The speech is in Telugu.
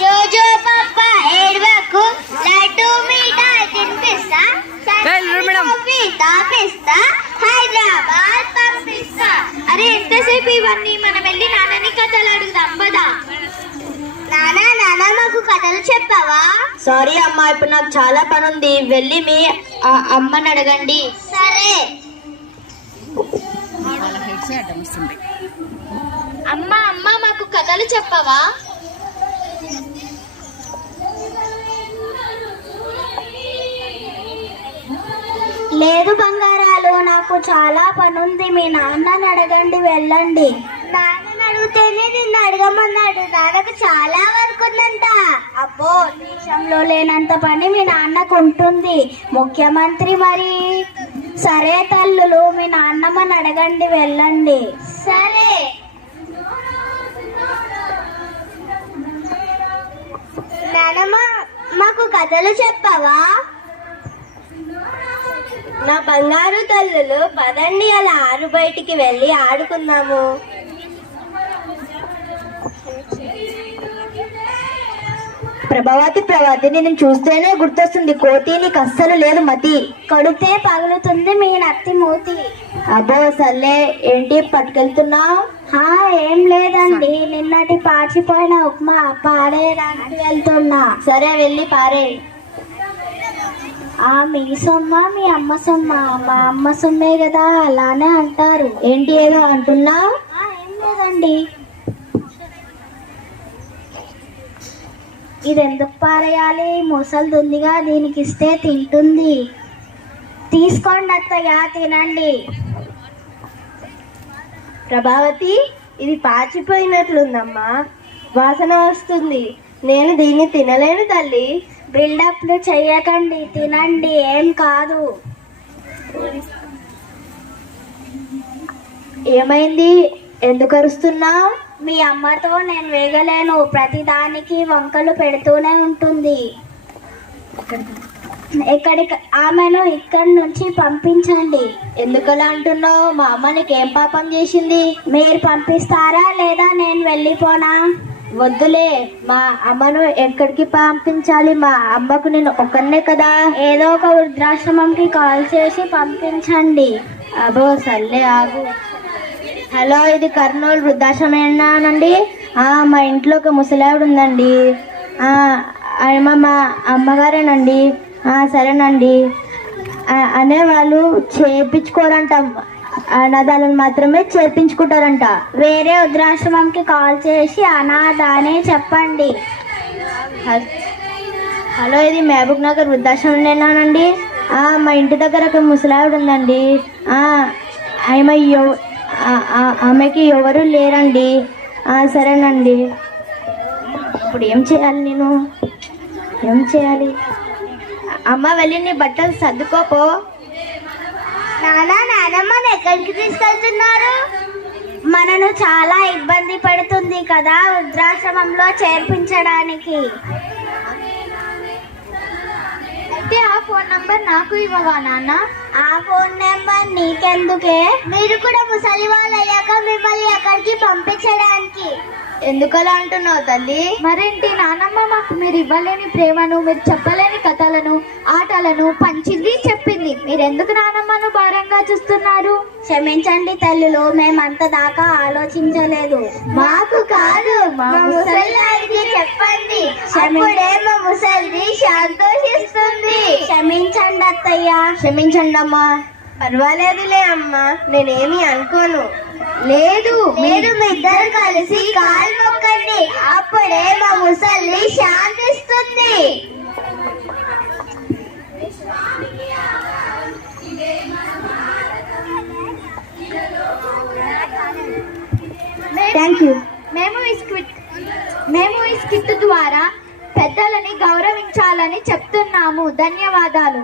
జోజో పప్ప ఏడవకు లడ్డు మీఠా తినిపిస్తా వెళ్ళు మేడం. కాఫీ తాపిస్తా హైదరాబాద్ పంపిస్తా. అరే ఎంతసేపు ఇవన్నీ? మనం వెళ్ళి నాన్నని కథలు అడుగుదాం పదా. నానా నానా మాకు కథలు చెప్పావా? సారీ అమ్మా ఇప్పుడు నాకు చాలా పని ఉంది వెళ్ళి మీ అమ్మని అడగండి. సరే. అమ్మ అమ్మ మాకు కథలు చెప్పవా? లేదు బంగారాలు నాకు చాలా పనుంది. మీ నాన్నని అడగండి వెళ్ళండి. నాన్నని అడిగితేనే నిన్ను అడగమన్నాడు. నాన్నకు చాలా వర్క్ ఉందంట. అబ్బో దేశంలో లేనంత పని మీ నాన్నకు ఉంటుంది. ముఖ్యమంత్రి మరి. సరే తల్లులు మీ నాన్నమ్మని అడగండి వెళ్ళండి. సరే. నానమ్మ మాకు కథలు చెప్పవా? నా బంగారు తల్లులు పదండి అలా ఆరు బయటికి వెళ్ళి ఆడుకుందాము. ప్రభావతి ప్రభాతి నేను చూస్తేనే గుర్తొస్తుంది కోతి నీకు అస్సలు లేదు మతి. కొడితే పగులుతుంది మీ నత్తి మూతి. అబ్బో సర్లే ఏంటి పట్టుకెళ్తున్నావు? హా ఏం లేదండి నిన్నటి పాచిపోయిన ఉప్మా పాడేయడానికి వెళ్తున్నా. సరే వెళ్ళి పారే ఆ మీ సొమ్మ మీ అమ్మ సొమ్మ మా అమ్మ సొమ్మే కదా అలానే అంటారు. ఏంటి ఏదో అంటున్నావు? ఏం లేదండి. ఇది ఎందుకు పారేయాలి? ముసలి ఉందిగా దీనికి ఇస్తే తింటుంది. తీసుకోండి అత్తయ్య తినండి. ప్రభావతి ఇది పాచిపోయినట్లుందమ్మా. వాసన వస్తుంది. నేను దీన్ని తినలేను తల్లి. బిల్డప్లు చెయ్యకండి. తినండి. ఏం కాదు. ఏమైంది? ఎందుకు అరుస్తున్నావు? మీ అమ్మతో నేను వేగలేను. ప్రతిదానికి వంకలు పెడుతూనే ఉంటుంది. ఎక్కడికి ఆమెను ఇక్కడి నుంచి పంపించండి. ఎందుకలా అంటున్నావు? మా అమ్మ నీకేం పాపం చేసింది? మీరు పంపిస్తారా లేదా నేను వెళ్ళిపోనా? వద్దులే మా అమ్మను ఎక్కడికి పంపించాలి? మా అమ్మకు నేను ఒక్కనే కదా? ఏదో ఒక వృద్ధాశ్రమంకి కాల్ చేసి పంపించండి. అబో సర్లే ఆగు. హలో ఇది కర్నూలు వృద్ధాశ్రమేనానండి మా ఇంట్లో ఒక ముసలావిడ ఉందండి. ఆయమ మా అమ్మగారేనండి. సరేనండి. అనే వాళ్ళు చేపించుకోరంట. అనాథాలను మాత్రమే చేర్పించుకుంటారంట. వేరే వృద్ధాశ్రమంకి కాల్ చేసి అనాథ అనే చెప్పండి. హలో ఇది మహబూబ్ నగర్ వృద్ధాశ్రమండి మా ఇంటి దగ్గర ఒక ముసలావిడ ఉందండి. ఆమె ఎవ- ఆమెకి ఎవరు లేరండి. సరేనండి. ఇప్పుడు ఏం చేయాలి నేను? ఏం చేయాలి? అమ్మ వెళ్ళి నీ బట్టలు సర్దుకోపో. నానా నానమ్మని ఎక్కడికి తీసుకెళ్తున్నారు? మనను చాలా ఇబ్బంది పడుతుంది కదా వృద్ధాశ్రమంలో చేర్పించడానికి. అయితే ఆ ఫోన్ నంబర్ నాకు ఇవ్వవా నాన్న? ఆ ఫోన్ నెంబర్ నీకెందుకే? మీరు కూడా ముసలి వాళ్ళు అయ్యాక మిమ్మల్ని ఎక్కడికి పంపించడానికి. ఎందుకలా అంటున్నావు తల్లి? మరేంటి నానమ్మ మాకు మీరు ఇవ్వలేని ప్రేమను మీరు చెప్పలేని కథలను ఆటలను పంచింది చెప్పింది మీరు ఎందుకు నానమ్మను భారంగా చూస్తున్నారు? క్షమించండి తల్లులు మేమంత దాకా ఆలోచించలేదు. మాకు కాదు మా ముసలికి చెప్పండి. అప్పుడే మా ముసలి సంతోషిస్తుంది. క్షమించండి అత్తయ్య. క్షమించండి అమ్మా. పర్వాలేదులే అమ్మా నేనేమి అనుకోను. లేదు మీరు మీ ఇద్దరు కలిసి కాలు మొక్కండి అప్పుడే మా ముసలి శాంతిస్తుంది. థ్యాంక్ యూ మేము ఈ స్కిట్ మేము ఈ స్కిట్ ద్వారా పెద్దలని గౌరవించాలని చెప్తున్నాము. ధన్యవాదాలు.